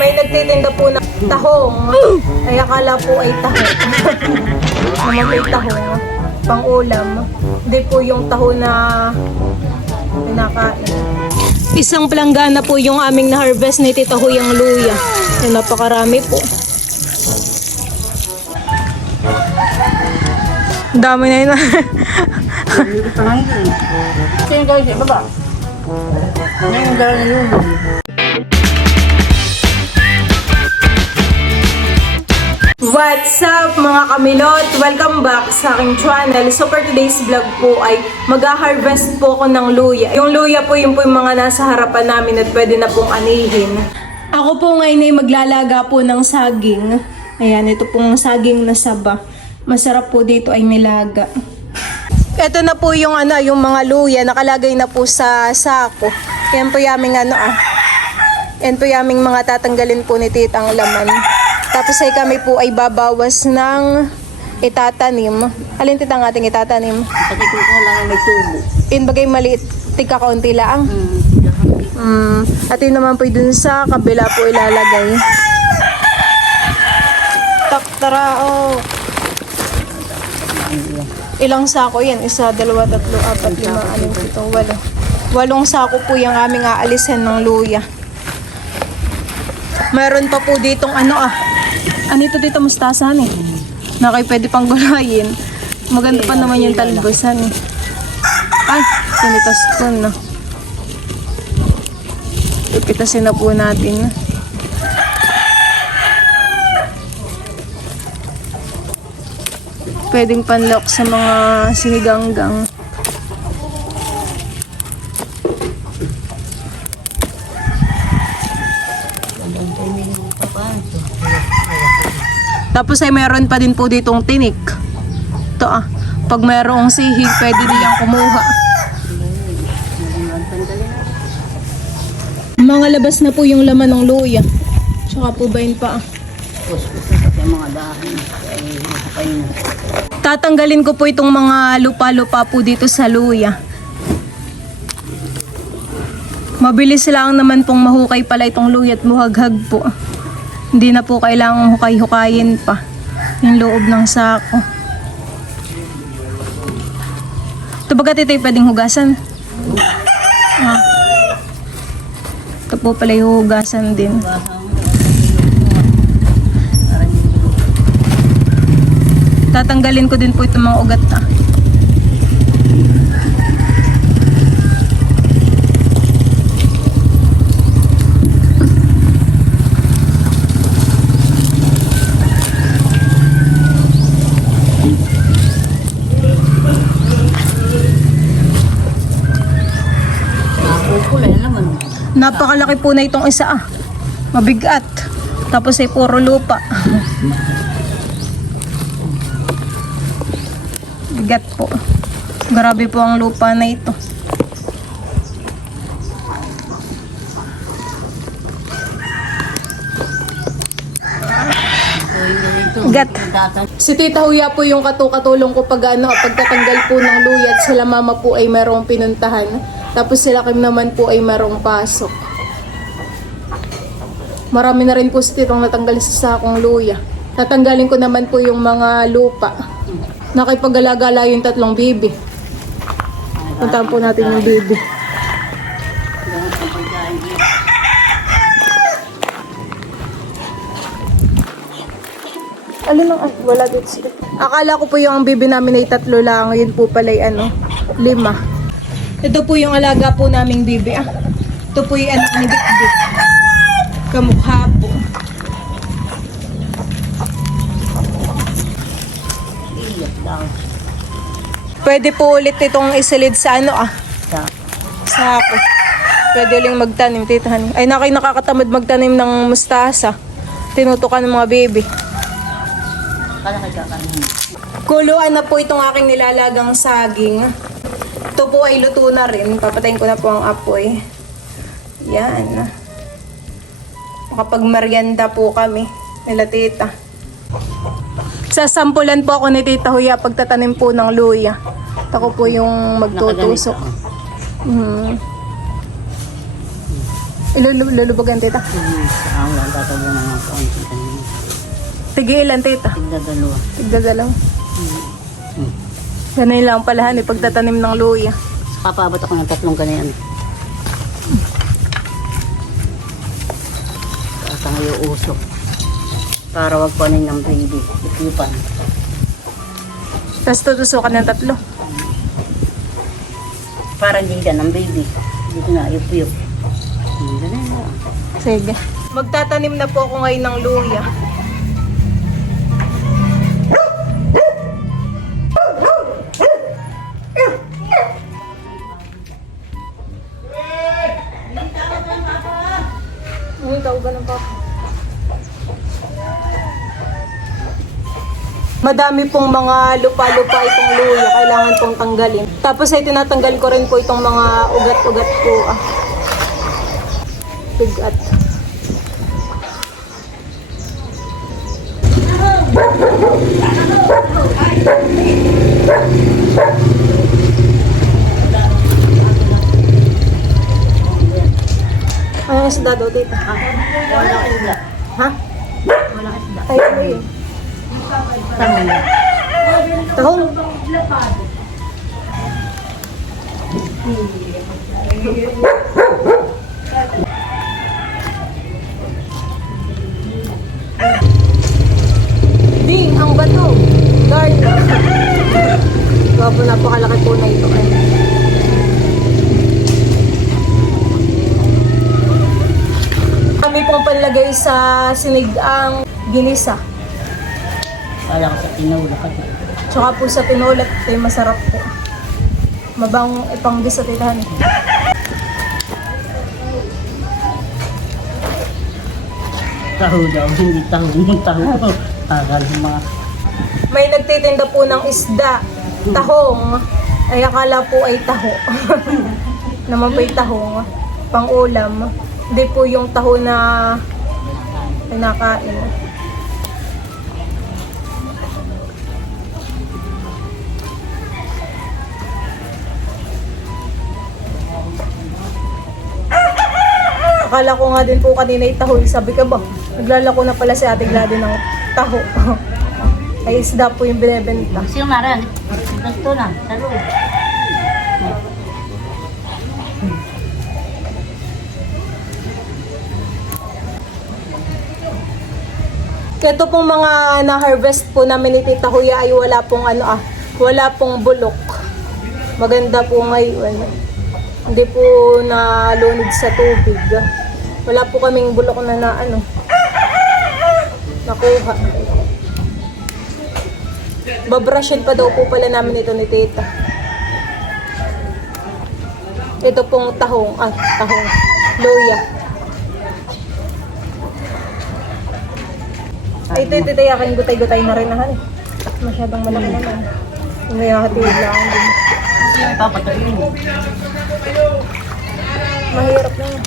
May nagtitinda po ng tahong. Ay akala po ay tahong. Naman may tahong. Pang ulam. Hindi po yung tahong na pinakain. Isang planggana po yung aming na-harvest ni Tita Huyang luya. Ay, napakarami po. Dami na yun. Sino kayo siya? Baba. Ngayon gano'n yun. What's up mga kamilot? Welcome back sa aking channel. So for today's vlog po ay mag-harvest po ako ng luya. Yung luya po yung mga nasa harapan namin at pwede na pong anihin. Ako po ngayon ay maglalaga po ng saging. Ayan, ito pong saging na saba. Masarap po dito ay nilaga. Ito na po yung yung mga luya, nakalagay na po sa sako. Yan po yaming yan po yaming mga tatanggalin po ni tita ang laman. Tapos ay kami po ay babawas ng itatanim. Alin tita ang ating itatanim? Pati ko lang may tubo. In bagay maliit, tika kaunti lang. At yun naman po dun sa kabila po ilalagay. Taktarao. Ilang sako yan? Isa, dalawa, tatlo, apat, lima, anim, pitong, walo. 8 sako po yung aming aalisan ng luya. Mayroon pa po ditong ano ito dito mustasan eh. Na kayo pwede pang gulayin. Maganda pa naman yung talbosan eh. Ay, pinitas ko na. Ipitasin na po natin. Pwedeng panlok sa mga siniganggang. Tapos ay meron pa din po ditong tinik. Ito pag mayroong sihig, pwede nilang kumuha. Mga labas na po yung laman ng luya. Tsaka po ba yun pa Kuskus na kasi mga dahon. Ay, nakapay na. Tatanggalin ko po itong mga lupa-lupa po dito sa luya. Mabilis lang naman pong mahukay pala itong luya at muhaghag po. Hindi na po kailangang hukay-hukayin pa yung loob ng sako. Ito bagat ito pwedeng hugasan? Ito po pala yung hugasan din. Tatanggalin ko din po itong mga ugat Napakalaki po na itong isa Mabigat. Tapos ay puro lupa. Bigat po. Grabe po ang lupa na ito. Bigat. Si Tita Huya po yung katulong ko pagtatanggal po ng luya at sila mama po ay merong pinuntahan. Tapos sila Kim naman po ay merong pasok. Marami na rin po si Titong natanggal sa sakong luya. Tatanggalin ko naman po yung mga lupa. Nakipag-gala-gala yung 3 bibi. Puntahan po natin yung bibi. Wala dito sila. Akala ko po yung bibi namin ay 3 lang. Yun po pala ay 5. Ito po yung alaga po naming bibi. Ito po yung ni Bik-Bik. Kamukha po. Pwede po ulit itong isilid sa sa ako. Pwede uling magtanim, titahan. Ay nakakatamad magtanim ng mustasa. Tinutukan ng mga baby. Kuluan na po itong aking nilalagang saging. Ito po ay luto na rin. Papatayin ko na po ang apoy. Yan. Makapag merienda po kami nila tita. Sasampulan po ako ni Tita Huya pagtatanim po ng luya. Ako po yung magtutusok. Ilulubagan, tita. Ang lang tatabo ng mga kaunti kanina. Tigilan, tita. Tigdadalawa. Tigdadalaw. Ganun lang pala, pagtatanim ng luya. Kapabot ako ng 3 ganyan. Tapos ang usok. Para wag panin ng baby. Ikipan. Tapos tutusukan ng 3. Para hindi ka ng baby. Dito na, ayup-yup. Ganun lang. Sige. Magtatanim na po ako ngayon ng luya. Ay, tawag ng papa. Madami pong mga lupa-lupa itong luya. Kailangan pong tanggalin. Tapos ay tinatanggal ko rin po itong mga ugat-ugat po. Bigat. Ano isda daw, tita? Walang isda. Ha? Walang isda. Ay, ay. Tanong. Tahong. Ding, ang bato. Guard. Gwapo, napakalaki po na ito. Ay. Kami pong panlagay sa sinigang ginisa. Kala ko sa tinula ka. Tsaka po sa pinulat, ay masarap po. Mabang ipanggi sa titahan. Taho daw, hindi taho. Taho. Tagal mga. May nagtitinda po ng isda, tahong. Ay akala po ay taho. Naman po ay tahong. Pang ulam. Hindi po yung taho na pinakain. Akala ko nga din po kanina ay taho. Sabi ka ba, naglalako na pala si Ate Glady ng taho. Ay isda po yung binibenta. Sino naran? Gusto na, sa loob. Ito pong mga na-harvest po namin ni Tita Huya ay wala pong bulok. Maganda po ngayon. Hindi po nalunod sa tubig. Wala po kaming bulok na nakuha. Babrushin pa daw po pala namin ito ni Tita. Ito pong tahong, luya. Ay, ito yakin gutay-gutay na rin na masyadong malaki naman. May hatiwid lang din. Sino papatayin mo? Mahirap na yun.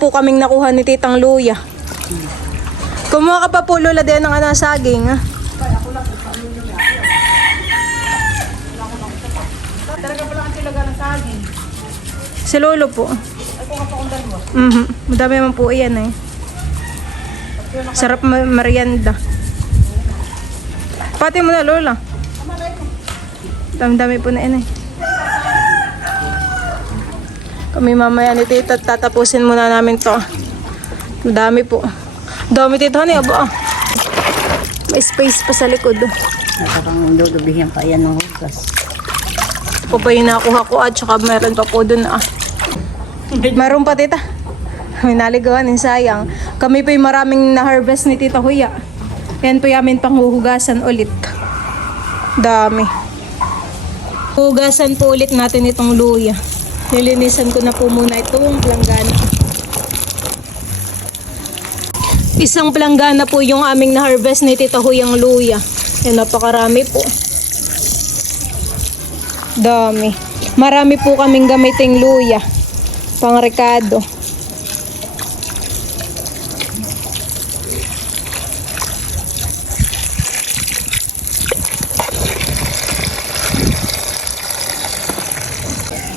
Po kaming nakuha ni Titang Luya. Kumuha ka pa po, Lola, din ng saging. Talaga pala ang tilaga ng saging. Si Lolo po. Ay, kung kapakong dalawa. Madami naman po yan eh. Sarap merienda. Pati mo na, Lola. Dami-dami po na yan eh. Kami mamaya ni Tita, tatapusin muna namin to. Madami po. Dami, Tita, honey, aba. May space pa sa likod. Nakakang dudubihan pa yan ng hugas. Po pa yung nakuha ko at saka meron pa po dun Meron pa, Tita. May naligawan, sayang. Kami po yung maraming na-harvest ni Tita Huya. Yan po yamin pang huhugasan ulit. Dami. Hugasan po ulit natin itong luya. Nilinisan ko na po muna itong planggana. Isang planggana po yung aming na-harvest ni Tita Huyang luya. Yan, napakarami po. Dami. Marami po kaming gamiting luya. Pang rekado.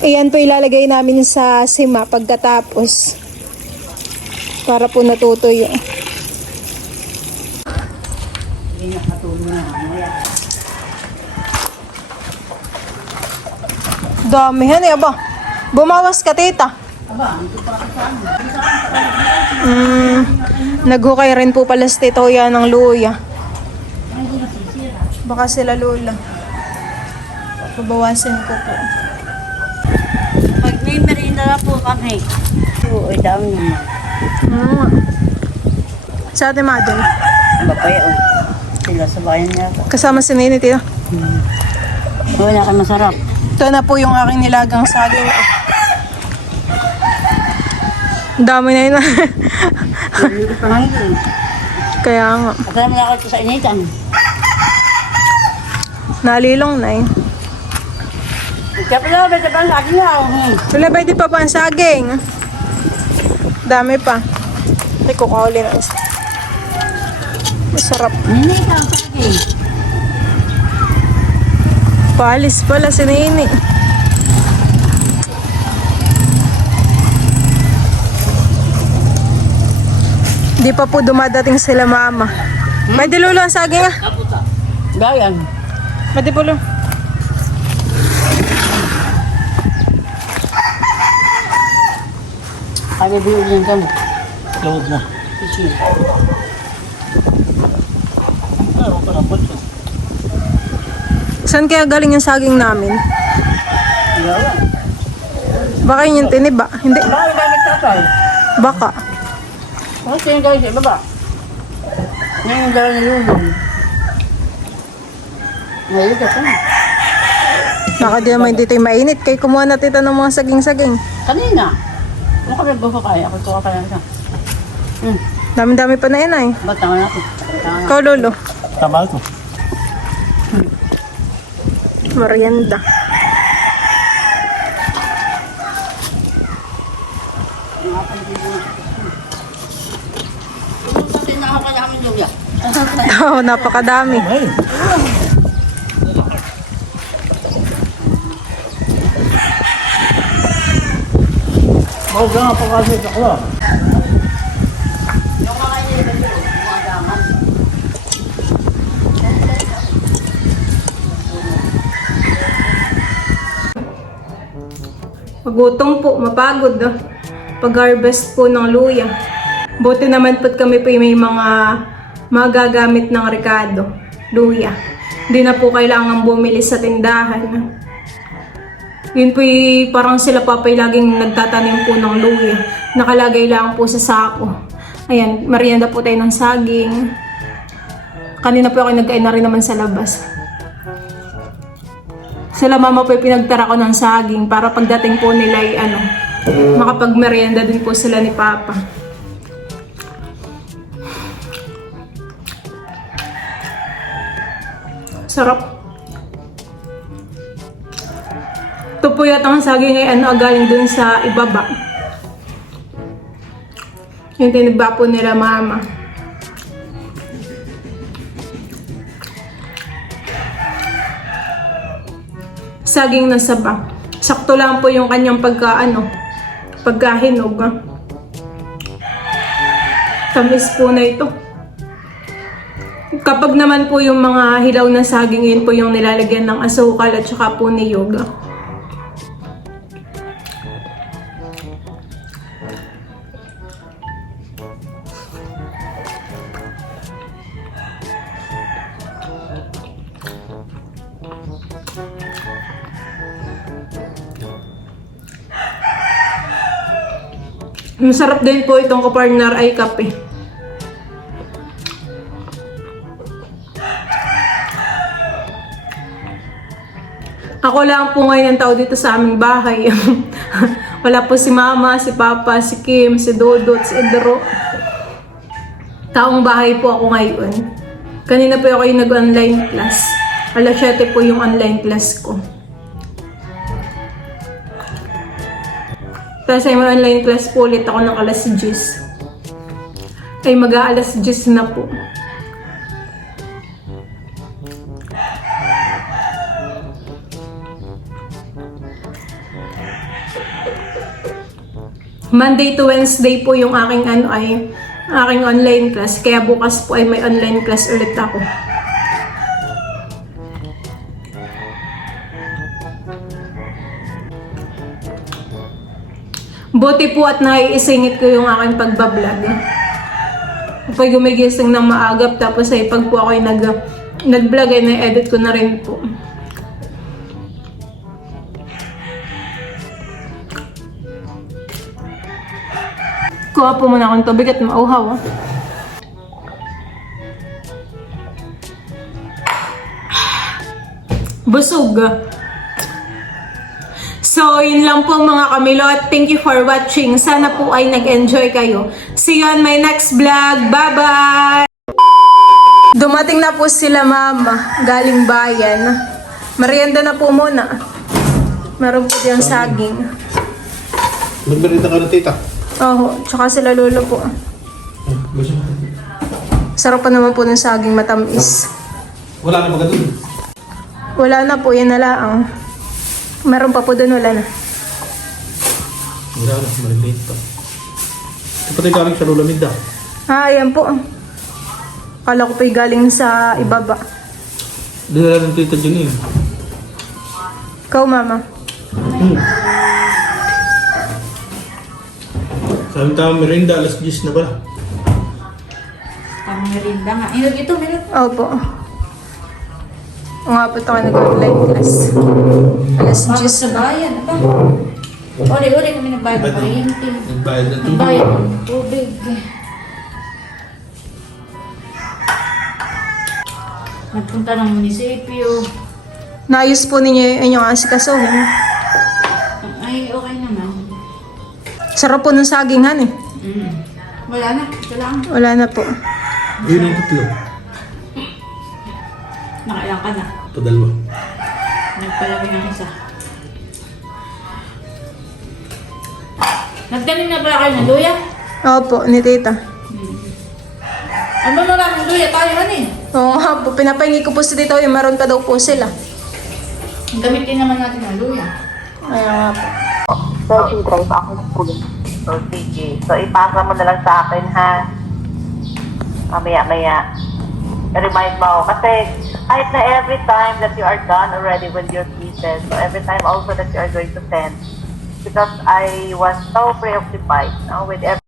Ayan po ilalagay namin sa sima pagkatapos. Para po natutuyo. Dami yan eh, aba. Bumawas ka, tita. Naghukay rin po pala si tito yan ng luya. Baka sila lola. Pabawasin ko po. Pag may merienda na po kami. Oo, ay dami naman. Sa ating madal. Babaya o. Sila sa bayan niya. Kasama si Nini, tita. Oo, na kayo masarap. Ito na po yung aking nilagang saging. Ang dami na yun. Nalilito pa lang yun. Kaya nga. At alam na ako sa initan. Nalilong na eh. Kaya pala, basta pa sa akin na. Wala ba di pa pa ang saging? Dami pa. Ay, kukahuli na isa. Masarap. Ninita ang saging. Palis pala si Nini. Di pa po dumadating sila mama. Pwede lulo ang saging ah. Gayan. Pwede po lulo. Kaya biyo din kami. Close na. Sisi. Saan kaya galing yung saging namin? Gawan. Baka yun yung tiniba. Hindi. Baka yung gamit tatay. Baka. Ano siya yung gawin sa ibaba? Yan yung gawin ni Lulong. Ngayon ka pa. Baka di naman dito yung mainit. Kaya kumuha na tita ng mga saging-saging. Kanina. Ano ka nagbuka kaya? Ako kuha kaya siya. Dami-dami pa na yun ay. Ba't naman natin? Ikaw lolo. Tama ito. Merienda. Oo, napakadami. Ay. Mau ka pa kasi ako. Magutom po, mapagod ah. Pag-harvest po ng luya. Buti naman po kami po may mga magagamit ng rekado, luya. Hindi na po kailangan bumili sa tindahan. Yun po parang sila papay laging nagtatanim po ng luya. Nakalagay lang po sa sako. Ayan, merienda po tayo ng saging. Kanina po ako nagkain na rin naman sa labas. Sila mama po pinagtara ko ng saging para pagdating po nila ay makapagmerienda din po sila ni Papa. Sarap. Ito po yata ang saging ay galing dun sa ibaba. Yung tinigba po nila mama. Saging na saba. Sakto lang po yung kanyang pagkahinog. Tamis po na ito. Kapag naman po yung mga hilaw na saging, yun po yung nilalagyan ng asukal at saka po niyog. Masarap din po itong kapartner ay kape. Ako lang po ngayon ang tao dito sa aming bahay. Wala po si Mama, si Papa, si Kim, si Dodot, si Edro. Taong bahay po ako ngayon. Kanina po ako yung nag-online class. Alas 7 po yung online class ko. Tapos ay may online class po ulit ako ng alas 10. Ay mag-aalas 10 na po. Monday to Wednesday po yung aking aking online class. Kaya bukas po ay may online class ulit ako. Buti po at naiisingit ko yung aking pagbablog. Kapag gumigising ng maagap tapos ay pag po ako ay nag-vlog ay na-edit ko na rin po. Kuha po muna akong tubig at mauhaw. Busog. So, yun lang po mga kamilot. Thank you for watching. Sana po ay nag-enjoy kayo. See you on my next vlog. Bye-bye! Dumating na po sila mama, galing bayan. Merienda na po muna. Meron po diyang saging. Magmerita ka na, tita. Oo, tsaka sila lolo po. Sarap pa naman po ng saging matamis. Wala na ba doon? Wala na po, yan na lang. Meron pa po doon, wala na. Wala na, maliliit pa. Ito pati galing sa lulamid daw. Ayan po. Kala ko pa'y galing sa ibaba. Dinala ng tita dyan eh. Ikaw, mama. Sabi tama merinda, alas 10 na pala. Ang merinda nga. Ito, meron. Opo. O nga po ito ka nag-online class. Alas Bakit 10 sa na. bayan? Ito. Uli-uli kami nagbayad ng kuryente. Nagbayad ng tubig. Nagbayad ng tubig. Nagpunta ng munisipyo. Naayos po ninyo yung inyong asikasuhin. Ay, okay naman. Sarap po ng sagingan eh. Wala na. Ito lang. Wala na po. Yun ang tatlo. Nakailang ka na. Padalwa. Nagpalagay ng isa. Nagdaling na pala kayo ng luya? Opo, ni tita. Ano na lang ng luya? Tayo man eh. Oo nga po, pinapahingi ko po si tito yung meron pa daw po sila. Gamitin naman natin ang luya. Kaya nga po. So, drive ako ng pulis. So, sige. So, ipasa mo na lang sa akin, ha? Mamaya-maya. Remind mo ako. Kasi, kahit na every time that you are done already with your pieces, so every time also that you are going to send, because I was so preoccupied, no, with every